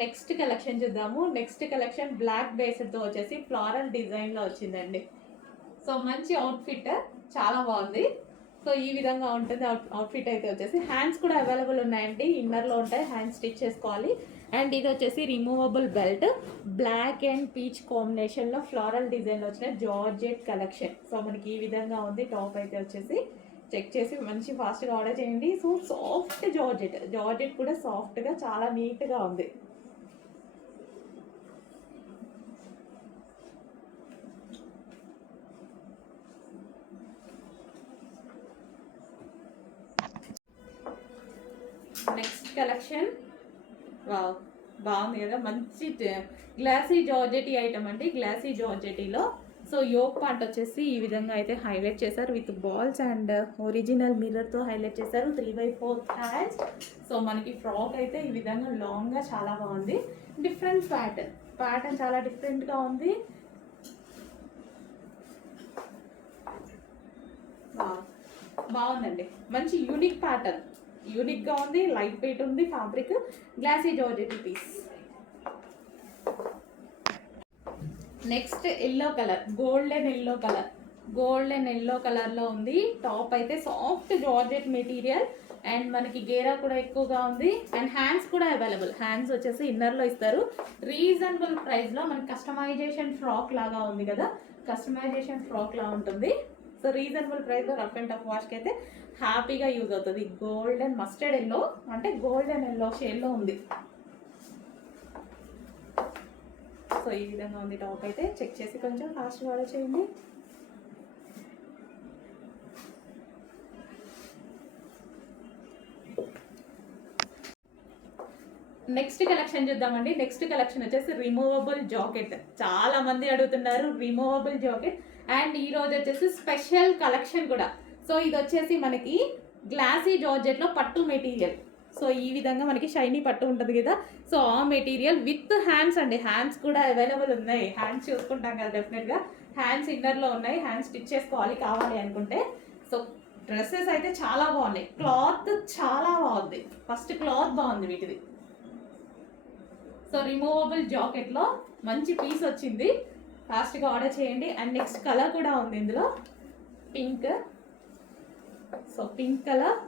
Next collection చూద్దాము. Next collection black బేస్డ్తో వచ్చేసి floral డిజైన్లో వచ్చిందండి. సో మంచి అవుట్ఫిట్, చాలా బాగుంది. సో ఈ విధంగా ఉంటుంది అవుట్ఫిట్ అయితే వచ్చేసి. హ్యాండ్స్ కూడా అవైలబుల్ ఉన్నాయండి, ఇన్నర్లో ఉంటాయి, హ్యాండ్స్ స్టిచ్ చేసుకోవాలి. అండ్ ఇది వచ్చేసి removable belt, black and peach కాంబినేషన్లో ఫ్లారల్ డిజైన్లో వచ్చిన జార్జెట్ కలెక్షన్. సో మనకి ఈ విధంగా ఉంది టాప్ అయితే వచ్చేసి. చెక్ చేసి మంచి ఫాస్ట్గా ఆర్డర్ చేయండి. సో సాఫ్ట్ జార్జెట్ కూడా సాఫ్ట్గా చాలా నీట్గా ఉంది. నెక్స్ట్ కలెక్షన్ బాగుంది కదా, మంచి గ్లాసీ జార్జెటీ ఐటమ్ అండి. గ్లాసీ జార్జెటీలో సో యోక్ పార్ట్ వచ్చేసి ఈ విధంగా అయితే హైలైట్ చేశారు విత్ బాల్స్ అండ్ ఒరిజినల్ మిర్రర్తో హైలైట్ చేశారు. 3/4 హ్యాండ్స్. సో మనకి ఫ్రాక్ అయితే ఈ విధంగా లాంగ్గా చాలా బాగుంది. డిఫరెంట్ ప్యాటర్న్ చాలా డిఫరెంట్గా ఉంది. బాగుందండి, మంచి యూనిక్గా ఉంది. లైట్ వెయిట్ ఉంది fabric. Glassy georgette piece. Next yellow colour, golden yellow కలర్లో ఉంది. టాప్ అయితే సాఫ్ట్ జార్జెట్ మెటీరియల్ అండ్ మనకి గేరా కూడా ఎక్కువగా ఉంది. అండ్ హ్యాండ్స్ కూడా అవైలబుల్. హ్యాండ్స్ వచ్చేసి ఇన్నర్లో ఇస్తారు. రీజనబుల్ ప్రైస్లో మనకి కస్టమైజేషన్ ఫ్రాక్ లాగా ఉంది కదా, కస్టమైజేషన్ ఫ్రాక్ లా ఉంటుంది. సో రీజనబుల్ ప్రైస్లో రఫ్ అండ్ టఫ్ వాష్కి అయితే హ్యాపీగా యూజ్ అవుతుంది. గోల్డెన్ మస్టర్డ్ ఎల్లో అంటే గోల్డెన్ ఎల్లో షేడ్లో ఉంది. సో ఈ విధంగా ఉంది టాప్ అయితే. చెక్ చేసి కొంచెం ఫాస్ట్గా ఆర్డర్ చేయండి. నెక్స్ట్ కలెక్షన్ చూద్దామండి. నెక్స్ట్ కలెక్షన్ వచ్చేసి రిమూవబుల్ జాకెట్. చాలా మంది అడుగుతున్నారు రిమూవబుల్ జాకెట్. అండ్ ఈ రోజు వచ్చేసి స్పెషల్ కలెక్షన్ కూడా. సో ఇది వచ్చేసి మనకి గ్లాసీ జార్జెట్లో పట్టు మెటీరియల్. సో ఈ విధంగా మనకి షైనీ పట్టు ఉంటుంది కదా, సో ఆ మెటీరియల్ విత్ హ్యాండ్స్ అండి. హ్యాండ్స్ కూడా అవైలబుల్ ఉన్నాయి. హ్యాండ్స్ చూసుకుంటాం కదా డెఫినెట్గా. హ్యాండ్స్ ఇన్నర్లో ఉన్నాయి, హ్యాండ్స్ స్టిచ్ చేసుకోవాలి కావాలి అనుకుంటే. సో డ్రెస్సెస్ అయితే చాలా బాగున్నాయి. క్లాత్ చాలా బాగుంది. ఫస్ట్ క్లాత్ బాగుంది వీటిది. సో రిమూవబుల్ జాకెట్లో మంచి పీస్ వచ్చింది. ఫాస్ట్గా ఆర్డర్ చేయండి. అండ్ నెక్స్ట్ కలర్ కూడా ఉంది ఇందులో, pink. So pink colour,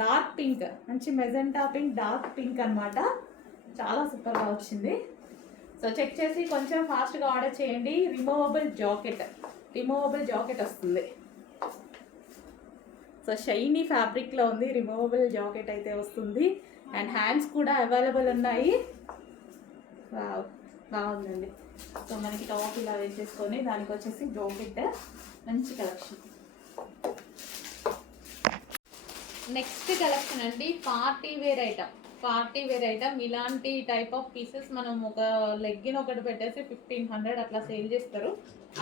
dark pink, మంచి మెజెంటా పింక్, డార్క్ పింక్ అనమాట. చాలా సూపర్గా వచ్చింది. సో చెక్ చేసి కొంచెం ఫాస్ట్గా ఆర్డర్ చేయండి. రిమూవబుల్ జాకెట్ వస్తుంది. సో షైనీ ఫ్యాబ్రిక్లో ఉంది, రిమూవబుల్ జాకెట్ అయితే వస్తుంది. అండ్ హ్యాండ్స్ కూడా అవైలబుల్ ఉన్నాయి. బాగుందండి. సో మనకి టాప్ ఇలా వేసేసుకొని దానికి వచ్చేసి జాకెట్, మంచి కలెక్షన్. నెక్స్ట్ కలెక్షన్ అండి, పార్టీ వేర్ ఐటమ్. ఇలాంటి టైప్ ఆఫ్ పీసెస్ మనం ఒక లెగ్గిన్ ఒకటి పెట్టేసి 1500 అట్లా సేల్ చేస్తారు.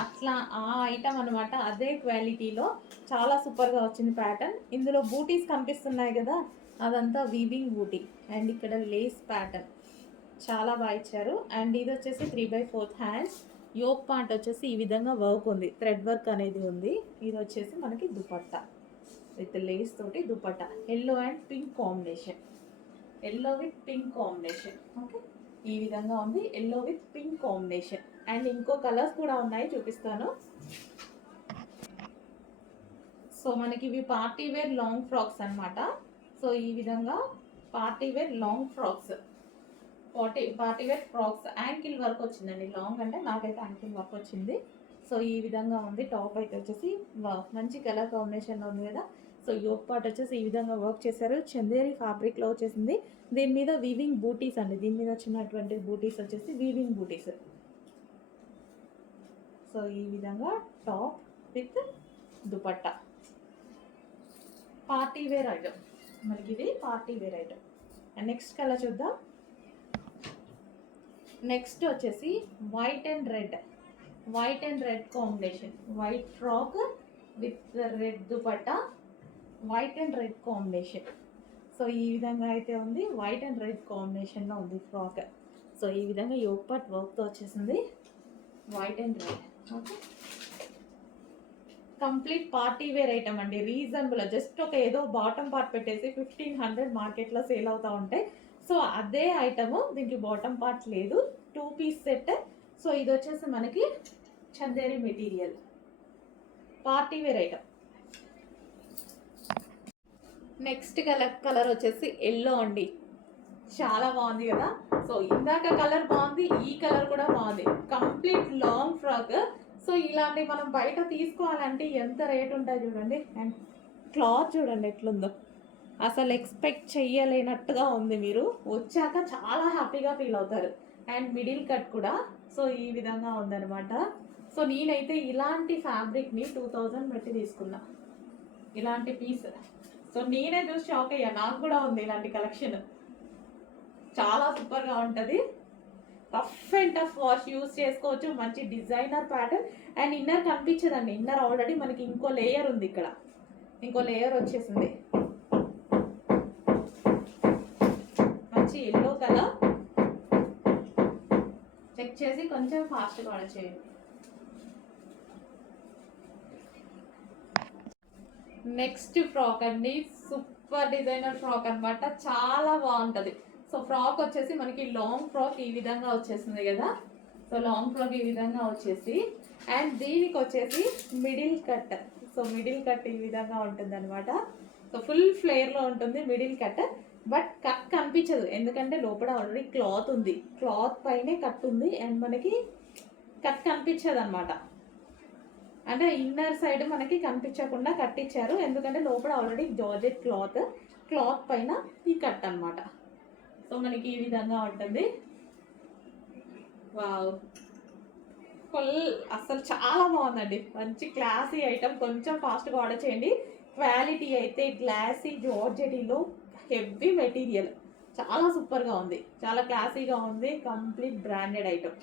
అట్లా ఆ ఐటమ్ అనమాట. అదే క్వాలిటీలో చాలా సూపర్గా వచ్చింది ప్యాటర్న్. ఇందులో బూటీస్ కనిపిస్తున్నాయి కదా, అదంతా వీవింగ్ బూటీ. అండ్ ఇక్కడ లేస్ ప్యాటర్న్ చాలా బాగా ఇచ్చారు. అండ్ ఇది వచ్చేసి 3/4 హ్యాండ్స్. యోక్ పార్ట్ వచ్చేసి ఈ విధంగా వర్క్ ఉంది, థ్రెడ్ వర్క్ అనేది ఉంది. ఇది వచ్చేసి మనకి దుపట్టా విత్ లేస్ తోటి dupatta. Yellow and pink combination, yellow with pink combination. Okay, ఈ విధంగా ఉంది, yellow with pink combination. And ఇంకో కలర్స్ కూడా ఉన్నాయి, చూపిస్తాను. సో మనకి ఇవి పార్టీ వేర్ లాంగ్ ఫ్రాక్స్ అనమాట. సో ఈ విధంగా party wear long frocks, party wear frocks. Ankle work వచ్చిందండి. లాంగ్ అంటే నాకైతే యాంకిల్ వర్క్ వచ్చింది. సో ఈ విధంగా ఉంది. టాప్ అయితే వచ్చేసి మంచి కలర్ కాంబినేషన్లో ఉంది కదా. సో యోక్ పార్ట్ వచ్చేసి ఈ విధంగా వర్క్ చేశారు. చందేరి ఫ్యాబ్రిక్లో వచ్చేసింది. దీని మీద వీవింగ్ బూటీస్ అండి. దీని మీద వచ్చినటువంటి బూటీస్ వచ్చేసి వీవింగ్ బూటీస్. సో ఈ విధంగా top with dupatta. Party wear item మనకి, ఇది party wear item. And next colour చూద్దాం. నెక్స్ట్ వచ్చేసి white and red combination. White frock with red dupatta, white and red combination. So ఈ విధంగా అయితే ఉంది, వైట్ అండ్ రెడ్ కాంబినేషన్లో ఉంది ఫ్రాక్. సో ఈ విధంగా యోక్ పార్ట్ వర్క్తో వచ్చేసింది, white and red. Okay, complete party wear item అండి. రీజనబుల్, జస్ట్ ఒక ఏదో బాటమ్ పార్ట్ పెట్టేసి 1500 మార్కెట్లో సేల్ అవుతూ ఉంటాయి. సో అదే ఐటమ్, దీనికి బాటమ్ పార్ట్ లేదు, 2 పీస్ సెట్. సో ఇది వచ్చేసి మనకి Chanderi material, party wear item. Next colour వచ్చేసి ఎల్లో అండి, చాలా బాగుంది కదా. సో ఇందాక కలర్ బాగుంది, ఈ కలర్ కూడా బాగుంది. Complete long frock. సో ఇలాంటి మనం బయట తీసుకోవాలంటే ఎంత రేట్ ఉంటాయి చూడండి. అండ్ క్లాత్ చూడండి ఎట్లుందో, అసలు ఎక్స్పెక్ట్ చెయ్యలేనట్టుగా ఉంది. మీరు వచ్చాక చాలా హ్యాపీగా ఫీల్ అవుతారు. అండ్ మిడిల్ కట్ కూడా సో ఈ విధంగా ఉందన్నమాట. సో నేనైతే ఇలాంటి ఫ్యాబ్రిక్ని 2000 పెట్టి తీసుకున్నా, ఇలాంటి పీస్. సో నేనే చూసి షాక్ అయ్యా, నాకు కూడా ఉంది ఇలాంటి కలెక్షన్. చాలా సూపర్గా ఉంటుంది. Rough and tough wash use చేసుకోవచ్చు. మంచి డిజైనర్ ప్యాటర్న్. అండ్ ఇన్నర్ కనిపించదండి, ఇన్నర్ ఆల్రెడీ మనకి ఇంకో లేయర్ ఉంది, ఇక్కడ ఇంకో లేయర్ వచ్చేసింది. మంచి ఎల్లో కలర్. చెక్ చేసి కొంచెం ఫాస్ట్గా ఆర్డర్ చేయండి. నెక్స్ట్ ఫ్రాక్ అండి, సూపర్ డిజైనర్ ఫ్రాక్ అనమాట, చాలా బాగుంటుంది. సో ఫ్రాక్ వచ్చేసి మనకి లాంగ్ ఫ్రాక్ ఈ విధంగా వచ్చేసింది కదా. సో లాంగ్ ఫ్రాక్ ఈ విధంగా వచ్చేసి, అండ్ దీనికి వచ్చేసి middle cut. So middle cut ఈ విధంగా ఉంటుంది అనమాట. సో ఫుల్ ఫ్లేర్లో ఉంటుంది మిడిల్ కట్, బట్ కట్ కనిపించదు ఎందుకంటే లోపల ఆల్రెడీ క్లాత్ ఉంది, క్లాత్ పైనే కట్ ఉంది. అండ్ మనకి కట్ కనిపించదు అనమాట, అంటే ఇన్నర్ సైడ్ మనకి కనిపించకుండా కట్టించారు ఎందుకంటే లోపల ఆల్రెడీ జార్జెట్ క్లాత్ పైన ఈ కట్ అనమాట. సో మనకి ఈ విధంగా ఉంటుంది. వావ్, ఫుల్ అసలు చాలా బాగుందండి, మంచి క్లాసీ ఐటమ్. కొంచెం ఫాస్ట్గా ఆర్డర్ చేయండి. క్వాలిటీ అయితే గ్లాసీ జార్జెటీలో హెవీ మెటీరియల్, చాలా సూపర్గా ఉంది, చాలా క్లాసీగా ఉంది. Complete branded item.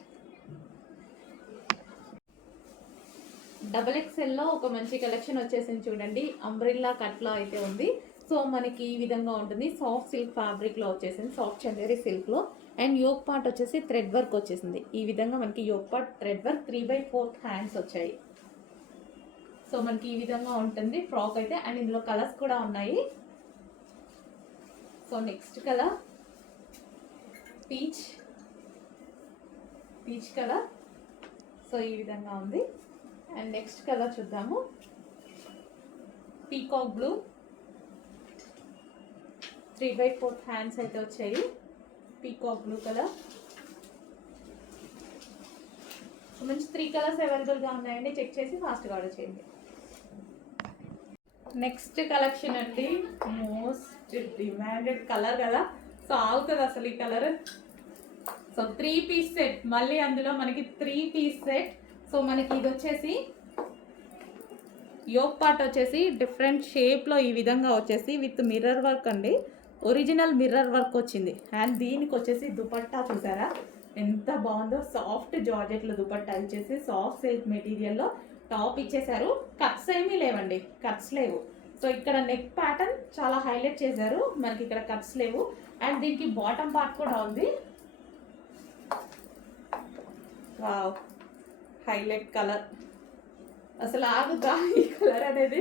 XXL ఒక మంచి కలెక్షన్ వచ్చేసింది చూడండి. అంబ్రిల్లా కట్లో అయితే ఉంది. సో మనకి ఈ విధంగా ఉంటుంది. సాఫ్ట్ సిల్క్ ఫ్యాబ్రిక్లో వచ్చేసింది, సాఫ్ట్ చందేరి సిల్క్లో. అండ్ యోక్ పార్ట్ వచ్చేసి థ్రెడ్ వర్క్ వచ్చేసింది. ఈ విధంగా మనకి yoke part thread work 3/4 hands వచ్చాయి. సో మనకి ఈ విధంగా ఉంటుంది ఫ్రాక్ అయితే. అండ్ ఇందులో కలర్స్ కూడా ఉన్నాయి. So next colour peach colour. So ఈ విధంగా ఉంది. అండ్ నెక్స్ట్ కలర్ చూద్దాము, పీకాక్ బ్లూ, 3/4 హ్యాండ్స్ అయితే వచ్చాయి. Peacock blue colour. మంచి 3 కలర్స్ అవైలబుల్గా ఉన్నాయండి, చెక్ చేసి ఫాస్ట్గా ఆర్డర్ చేయండి. నెక్స్ట్ కలెక్షన్ అండి, మోస్ట్ డిమాండెడ్ కలర్ కదా. సో ఆగుతుంది అసలు ఈ కలర్. సో 3 పీస్ సెట్, మళ్ళీ అందులో మనకి 3 పీస్ సెట్. సో మనకి ఇది వచ్చేసి యోక్ పార్ట్ వచ్చేసి డిఫరెంట్ షేప్లో ఈ విధంగా వచ్చేసి విత్ మిర్రర్ వర్క్ అండి, ఒరిజినల్ మిర్రర్ వర్క్ వచ్చింది. అండ్ దీనికి వచ్చేసి దుపట్టా చూసారా ఎంత బాగుందో, సాఫ్ట్ జార్జెట్లో దుపట్టా ఇచ్చేసి సాఫ్ట్ సిల్క్ మెటీరియల్లో టాప్ ఇచ్చేసారు. కట్స్ ఏమీ లేవండి, కట్స్ లేవు. సో ఇక్కడ నెక్ ప్యాటర్న్ చాలా హైలైట్ చేశారు, మనకి ఇక్కడ కట్స్ లేవు. అండ్ దీనికి బాటమ్ పార్ట్ కూడా ఉంది. వావ్, హైలైట్ కలర్, అసలు ఆగుతా ఈ కలర్ అనేది,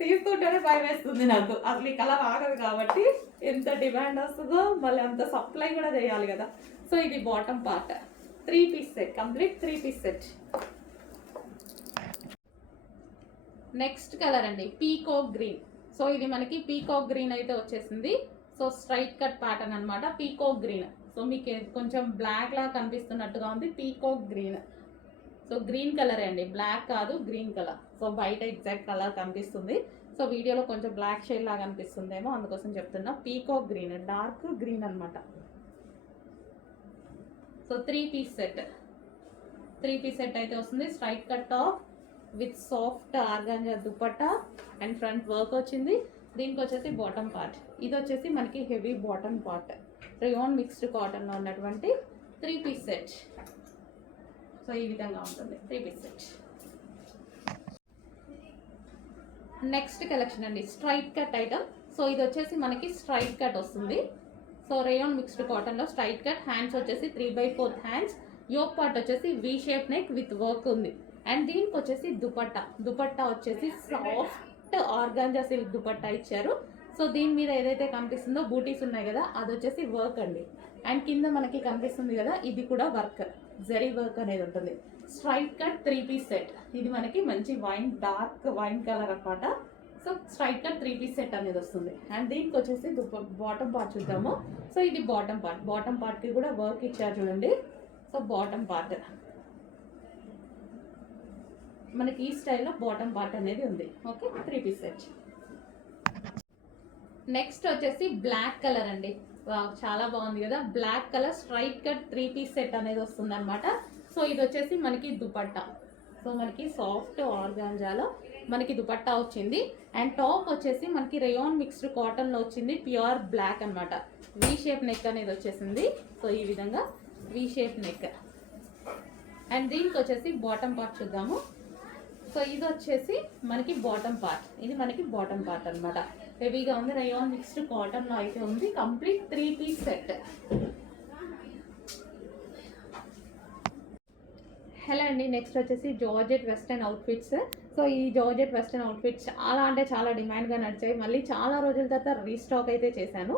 తీసుకుంటేనే భయం వేస్తుంది నాకు. అసలు ఈ కలర్ ఆగదు కాబట్టి ఎంత డిమాండ్ వస్తుందో, మళ్ళీ అంత సప్లై కూడా చేయాలి కదా. సో ఇది bottom part, 3 piece set, complete 3 piece set. Next colour అండి పీకాక్ గ్రీన్. సో ఇది మనకి పీకాక్ గ్రీన్ అయితే వచ్చేసింది. సో స్ట్రైట్ కట్ ప్యాటర్న్ అనమాట, పీకాక్ గ్రీన్. సో మీకు కొంచెం బ్లాక్ లా కనిపిస్తున్నట్టుగా ఉంది, peacock green. So green colour అండి, బ్లాక్ కాదు, గ్రీన్ కలర్. సో బయట ఎగ్జాక్ట్ కలర్ కనిపిస్తుంది, సో వీడియోలో కొంచెం బ్లాక్ షేడ్ లాగా కనిపిస్తుందేమో, అందుకోసం చెప్తున్నా. పీకాక్ గ్రీన్, డార్క్ గ్రీన్ అనమాట. So 3 piece set, 3 piece set అయితే వస్తుంది. Straight cut top with soft organza dupatta and front work వచ్చింది. దీనికి వచ్చేసి బాటమ్ పార్ట్, ఇది వచ్చేసి మనకి heavy bottom part, rayon mixed కాటన్లో ఉన్నటువంటి 3 పీస్ సెట్. సో ఈ విధంగా ఉంటుంది 3 పీస్ సెట్. నెక్స్ట్ కలెక్షన్ అండి స్ట్రైట్ కట్ ఐటమ్. సో ఇది వచ్చేసి మనకి స్ట్రైట్ కట్ వస్తుంది. సో రేయాన్ మిక్స్డ్ కాటన్లో స్ట్రైట్ కట్, హ్యాండ్స్ వచ్చేసి 3/4 హ్యాండ్స్, యోక్ పార్ట్ వచ్చేసి V shape neck with work ఉంది. అండ్ దీనికి వచ్చేసి దుపట్టా వచ్చేసి సాఫ్ట్ ఆర్గాంజా సిల్క్ దుపట్టా ఇచ్చారు. సో దీని మీద ఏదైతే కనిపిస్తుందో బూటీస్ ఉన్నాయి కదా, అది వచ్చేసి వర్క్ అండి. అండ్ కింద మనకి కనిపిస్తుంది కదా, ఇది కూడా వర్క్, జరీ వర్క్ అనేది ఉంటుంది. Straight cut 3 piece set. ఇది మనకి మంచి డార్క్ వైన్ కలర్ అనమాట. So straight cut 3 piece set అనేది వస్తుంది. అండ్ దీనికి వచ్చేసి బాటమ్ పార్ట్ చూద్దాము. సో ఇది బాటమ్ పార్ట్కి కూడా వర్క్ ఇచ్చారు చూడండి. సో బాటమ్ పార్ట్ మనకి ఈ స్టైల్లో బాటమ్ పార్ట్ అనేది ఉంది. Okay, 3 piece set. నెక్స్ట్ వచ్చేసి బ్లాక్ కలర్ అండి. చాలా బాగుంది కదా, black colour straight cut 3 piece set అనేది వస్తుంది అనమాట. సో ఇది వచ్చేసి మనకి దుపట్టా. సో మనకి సాఫ్ట్ ఆర్గాంజాలో మనకి దుపట్టా వచ్చింది. అండ్ టాప్ వచ్చేసి మనకి రేయాన్ మిక్స్డ్ కాటన్లో వచ్చింది, ప్యూర్ బ్లాక్ అనమాట. వి షేప్ నెక్ అనేది వచ్చేసింది. సో ఈ విధంగా వి షేప్ నెక్. అండ్ దీనికి వచ్చేసి బాటమ్ పార్ట్ చూద్దాము. సో ఇది వచ్చేసి మనకి బాటమ్ పార్ట్. ఇది మనకి బాటమ్ పార్ట్ అనమాట. హెవీగా ఉంది, రేయాన్ మిక్స్డ్ కాటన్లో అయితే ఉంది. Complete 3 piece set. హలో అండి, నెక్స్ట్ వచ్చేసి జార్జెట్ వెస్టర్న్ అవుట్ఫిట్స్. సో ఈ జార్జెట్ వెస్టర్న్ అవుట్ఫిట్స్ చాలా అంటే చాలా డిమాండ్గా నడిచాయి. మళ్ళీ చాలా రోజుల తర్వాత రీస్టాక్ అయితే చేశాను.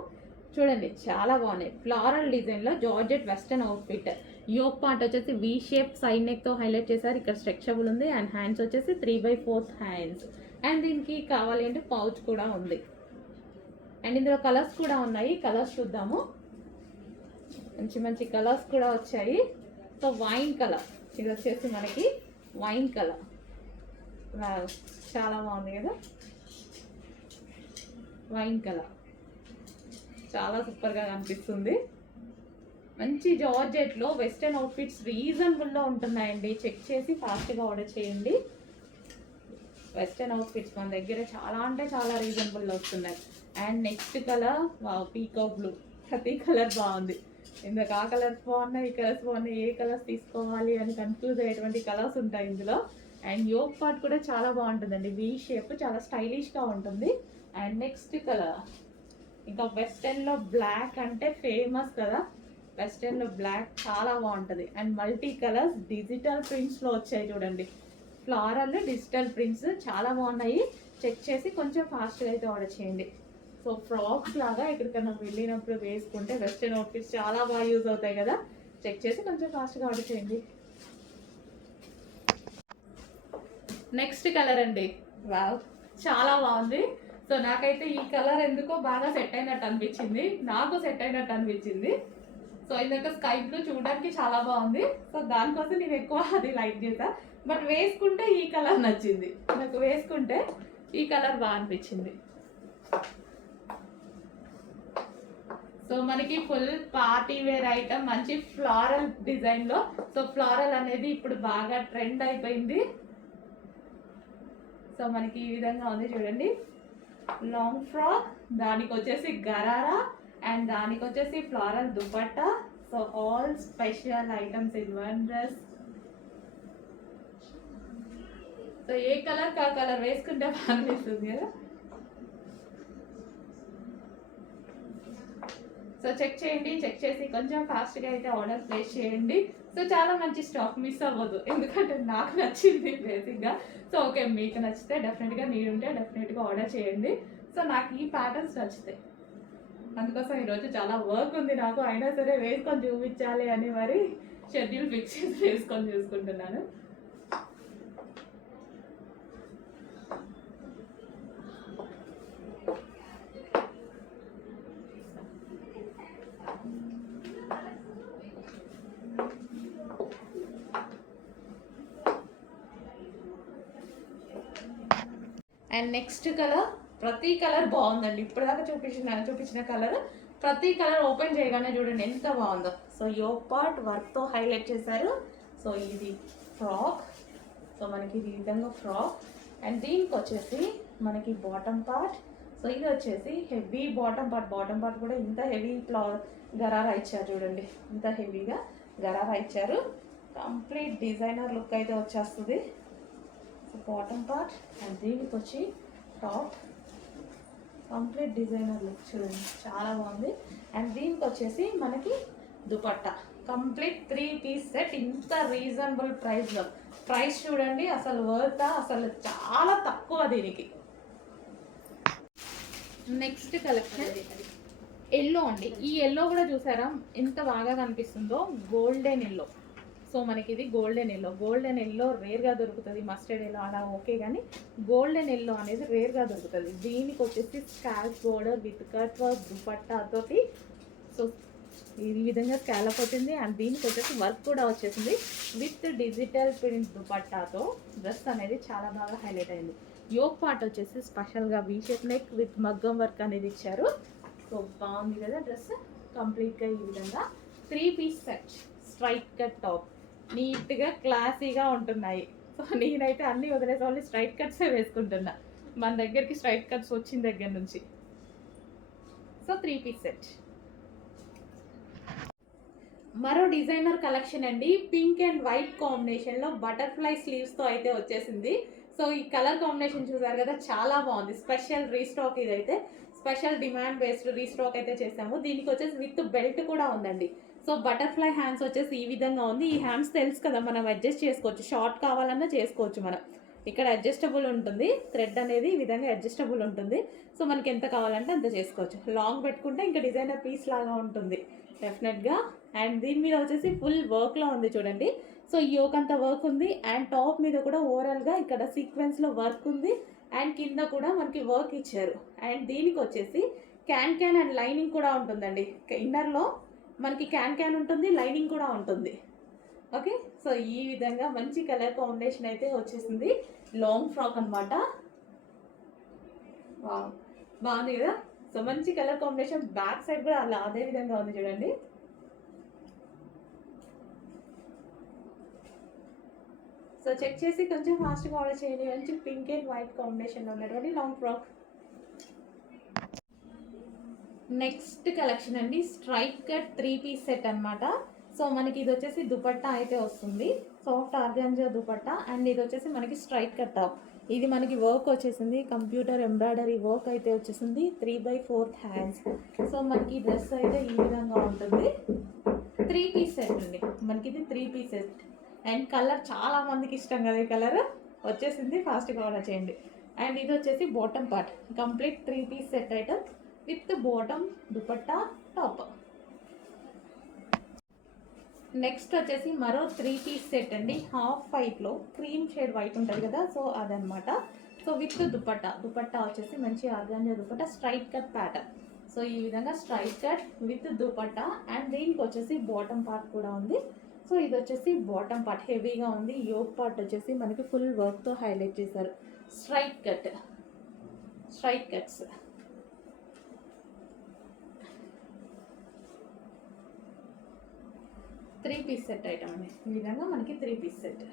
చూడండి చాలా బాగున్నాయి. ఫ్లారల్ డిజైన్లో georgette western outfit. Yoke part వచ్చేసి వి షేప్ సైడ్ నెక్తో హైలైట్ చేశారు. ఇక్కడ స్ట్రెచబుల్ ఉంది. అండ్ హ్యాండ్స్ వచ్చేసి 3/4 హ్యాండ్స్. అండ్ దీనికి కావాలి అంటే పౌచ్ కూడా ఉంది. అండ్ ఇందులో కలర్స్ కూడా ఉన్నాయి. కలర్స్ చూద్దాము. మంచి మంచి కలర్స్ కూడా వచ్చాయి. సో వైన్ కలర్, ఇది వచ్చేసి మనకి వైన్ కలర్. చాలా బాగుంది కదా, వైన్ కలర్ చాలా సూపర్గా కనిపిస్తుంది. మంచి జార్జెట్లో వెస్టర్న్ అవుట్ఫిట్స్ రీజనబుల్లో ఉంటున్నాయండి. చెక్ చేసి ఫాస్ట్గా ఆర్డర్ చేయండి. వెస్టర్న్ అవుట్ఫిట్స్ మన దగ్గర చాలా అంటే చాలా రీజనబుల్లో వస్తున్నాయి. And next colour peacock blue. ప్రతి కలర్ బాగుంది. ఇందులో ఆ కలర్స్ బాగున్నాయి, ఈ కలర్స్ బాగున్నాయి, ఏ కలర్స్ తీసుకోవాలి అని కన్ఫ్యూజ్ అయ్యేటువంటి కలర్స్ ఉంటాయి ఇందులో. అండ్ యోక్ పార్ట్ కూడా చాలా బాగుంటుందండి. వి షేప్ చాలా స్టైలిష్గా ఉంటుంది. అండ్ నెక్స్ట్ కలర్ ఇంకా వెస్టర్న్లో బ్లాక్ అంటే ఫేమస్ కదా, వెస్టర్న్లో బ్లాక్ చాలా బాగుంటుంది. అండ్ మల్టీ కలర్స్ డిజిటల్ ప్రింట్స్లో వచ్చాయి చూడండి. ఫ్లారల్ డిజిటల్ ప్రింట్స్ చాలా బాగున్నాయి. చెక్ చేసి కొంచెం ఫాస్ట్గా అయితే ఆర్డర్ చేయండి. సో ఫ్రాక్స్ లాగా ఎక్కడికైనా వెళ్ళినప్పుడు వేసుకుంటే వెస్టర్న్ అవుట్ఫిట్స్ చాలా బాగా యూజ్ అవుతాయి కదా. చెక్ చేసి కొంచెం ఫాస్ట్గా ఆర్డర్ చేయండి. నెక్స్ట్ కలర్ అండి. వావ్, చాలా బాగుంది. సో నాకైతే ఈ కలర్ ఎందుకో బాగా సెట్ అయినట్టు అనిపించింది. నాకు సెట్ అయినట్టు అనిపించింది. సో ఇందాక స్కై బ్లూ చూడడానికి చాలా బాగుంది. సో దానికోసం నేను ఎక్కువ అది లైక్ చేసా. బట్ వేసుకుంటే ఈ కలర్ నచ్చింది నాకు. వేసుకుంటే ఈ కలర్ బాగా అనిపించింది. సో మనకి ఫుల్ పార్టీ వేర్ ఐటమ్, మంచి ఫ్లారల్ డిజైన్లో. సో ఫ్లారల్ అనేది ఇప్పుడు బాగా ట్రెండ్ అయిపోయింది. సో మనకి ఈ విధంగా ఉంది చూడండి. లాంగ్ ఫ్రాక్, దానికి వచ్చేసి గరారా, అండ్ దానికి వచ్చేసి floral dupatta. So all special items in one dress. So A colour కా కలర్ వేసుకుంటే బాగా అనిపిస్తుంది కదా. సో చెక్ చేయండి. చెక్ చేసి కొంచెం ఫాస్ట్గా అయితే ఆర్డర్ ప్లేస్ చేయండి. సో చాలా మంచి స్టాక్ మిస్ అవ్వదు, ఎందుకంటే నాకు నచ్చింది బేసిక్గా. సో ఓకే, మీకు నచ్చితే డెఫినెట్గా, నీడుంటే డెఫినెట్గా ఆర్డర్ చేయండి. సో నాకు ఈ ప్యాటర్న్స్ నచ్చుతాయి, అందుకోసం ఈరోజు చాలా వర్క్ ఉంది నాకు. అయినా సరే వేసుకొని చూపించాలి అని మరి షెడ్యూల్ ఫిక్స్ చేసి వేసుకొని చూసుకుంటున్నాను. అండ్ నెక్స్ట్ కలర్, ప్రతి కలర్ బాగుందండి. ఇప్పటిదాకా చూపించిన కలర్ ప్రతి కలర్ ఓపెన్ చేయగానే చూడండి ఎంత బాగుందో. సో యోక్ పార్ట్ వర్క్తో హైలైట్ చేశారు. సో ఇది ఫ్రాక్. సో మనకి ఇది విధంగా ఫ్రాక్. అండ్ దీనికి వచ్చేసి మనకి బాటమ్ పార్ట్. సో ఇది వచ్చేసి హెవీ బాటమ్ పార్ట్ కూడా ఇంత హెవీ గరారా ఇచ్చారు చూడండి. ఇంత హెవీగా గరారా ఇచ్చారు. కంప్లీట్ డిజైనర్ లుక్ అయితే వచ్చేస్తుంది. సో బాటమ్ పార్ట్ అండ్ దీనికి వచ్చి టాప్, కంప్లీట్ డిజైనర్ లుక్ చూడండి, చాలా బాగుంది. అండ్ దీనికి వచ్చేసి మనకి దుపట్టా, కంప్లీట్ 3 పీస్ సెట్. ఇంత రీజనబుల్ ప్రైస్లో. ప్రైస్ చూడండి అసలు వర్త్, అసలు చాలా తక్కువ దీనికి. నెక్స్ట్ కలెక్షన్ ఎల్లో అండి. ఈ ఎల్లో కూడా చూసారా ఎంత బాగా కనిపిస్తుందో, గోల్డెన్ ఎల్లో. సో మనకి ఇది గోల్డెన్ ఎల్లో. గోల్డెన్ ఎల్లో రేర్గా దొరుకుతుంది. మస్టర్డ్ ఎల్లో అలా ఓకే, కానీ గోల్డెన్ ఎల్లో అనేది రేర్గా దొరుకుతుంది. దీనికి వచ్చేసి scallop border with cut work దుపట్టాతోటి. సో ఈ విధంగా స్కాలప్ వచ్చింది. అండ్ దీనికి వచ్చేసి వర్క్ కూడా వచ్చేసింది విత్ డిజిటల్ ప్రింట్ దుపట్టాతో. డ్రెస్ అనేది చాలా బాగా హైలైట్ అయింది. యోక్ పార్ట్ వచ్చేసి స్పెషల్గా వీ షేప్ నెక్ విత్ మగ్గం వర్క్ అనేది ఇచ్చారు. సో బాగుంది కదా డ్రెస్. కంప్లీట్గా ఈ విధంగా 3 piece set, straight cut top, నీట్గా క్లాసీగా ఉంటున్నాయి. సో నేనైతే అన్నీ వదిలేసి ఓన్లీ స్ట్రైట్ కట్సే వేసుకుంటున్నా మన దగ్గరికి స్ట్రైట్ కట్స్ వచ్చిన దగ్గర నుంచి. So 3 piece set. మరో డిజైనర్ కలెక్షన్ అండి. పింక్ అండ్ వైట్ కాంబినేషన్లో బటర్ఫ్లై స్లీవ్స్తో అయితే వచ్చేసింది. సో ఈ కలర్ కాంబినేషన్ చూసారు కదా, చాలా బాగుంది. స్పెషల్ రీస్టాక్, ఇదైతే స్పెషల్ డిమాండ్ బేస్డ్ రీస్టాక్ అయితే చేసాము. దీనికి వచ్చేసి విత్ బెల్ట్ కూడా ఉందండి. సో బటర్ఫ్లై హ్యాండ్స్ వచ్చేసి ఈ విధంగా ఉంది. ఈ హ్యాండ్స్ తెలుసు కదా, మనం అడ్జస్ట్ చేసుకోవచ్చు. షార్ట్ కావాలన్నా చేసుకోవచ్చు. మనం ఇక్కడ అడ్జస్టబుల్ ఉంటుంది. థ్రెడ్ అనేది ఈ విధంగా అడ్జస్టబుల్ ఉంటుంది. సో మనకి ఎంత కావాలంటే అంత చేసుకోవచ్చు. లాంగ్ పెట్టుకుంటే ఇంకా డిజైనర్ పీస్ లాగా ఉంటుంది డెఫినెట్గా. అండ్ దీని మీద వచ్చేసి ఫుల్ వర్క్లో ఉంది చూడండి. సో ఈ యోక్ అంతా వర్క్ ఉంది. అండ్ టాప్ మీద కూడా ఓవరాల్గా ఇక్కడ సీక్వెన్స్లో వర్క్ ఉంది. అండ్ కింద కూడా మనకి వర్క్ ఇచ్చారు. అండ్ దీనికి వచ్చేసి క్యాన్ అండ్ లైనింగ్ కూడా ఉంటుందండి. ఇన్నర్లో మనకి క్యాన్ ఉంటుంది, లైనింగ్ కూడా ఉంటుంది. ఓకే, సో ఈ విధంగా మంచి కలర్ కాంబినేషన్ అయితే వచ్చేసింది. లాంగ్ ఫ్రాక్ అనమాట. బాగుంది కదా. సో మంచి కలర్ కాంబినేషన్. బ్యాక్ సైడ్ కూడా అలా అదే విధంగా ఉంది చూడండి. సో చెక్ చేసి కొంచెం ఫాస్ట్గా ఆర్డర్ చేయండి. మంచి పింక్ అండ్ వైట్ కాంబినేషన్లో ఉన్నటువంటి లాంగ్ ఫ్రాక్. నెక్స్ట్ కలెక్షన్ అండి, స్ట్రైట్ కట్ 3 పీస్ సెట్ అనమాట. సో మనకి ఇది వచ్చేసి దుపట్టా అయితే వస్తుంది. Soft organza dupatta. అండ్ ఇది వచ్చేసి మనకి స్ట్రైట్ కట్ టాప్. ఇది మనకి వర్క్ వచ్చేసింది, కంప్యూటర్ ఎంబ్రాయిడరీ వర్క్ అయితే వచ్చేసింది. 3/4 హ్యాండ్స్. సో మనకి డ్రెస్ అయితే ఈ విధంగా ఉంటుంది. 3 పీస్ సెట్ అండి మనకి ఇది. 3 పీస్ సెట్. అండ్ కలర్ చాలా మందికి ఇష్టం కదా, ఈ కలర్ వచ్చేసింది. ఫాస్ట్గా ఆర్డర్ చేయండి. అండ్ ఇది వచ్చేసి bottom part. Complete 3 piece set item with bottom dupatta top. Next వచ్చేసి మరో 3 పీస్ సెట్ అండి. హాఫ్ వైట్లో క్రీమ్ షేడ్ వైట్ ఉంటుంది కదా, సో అదనమాట. సో విత్ దుపట్టా వచ్చేసి మంచి organza dupatta, straight cut pattern. So ఈ విధంగా straight cut with dupatta. And దీనికి వచ్చేసి బాటమ్ పార్ట్ కూడా ఉంది. సో ఇది వచ్చేసి బాటమ్ పార్ట్ హెవీగా ఉంది. యోక్ పార్ట్ వచ్చేసి మనకి ఫుల్ వర్క్తో హైలైట్ చేశారు. Straight cuts. 3 piece set item అండి. ఈ విధంగా మనకి 3 పీస్ సెట్.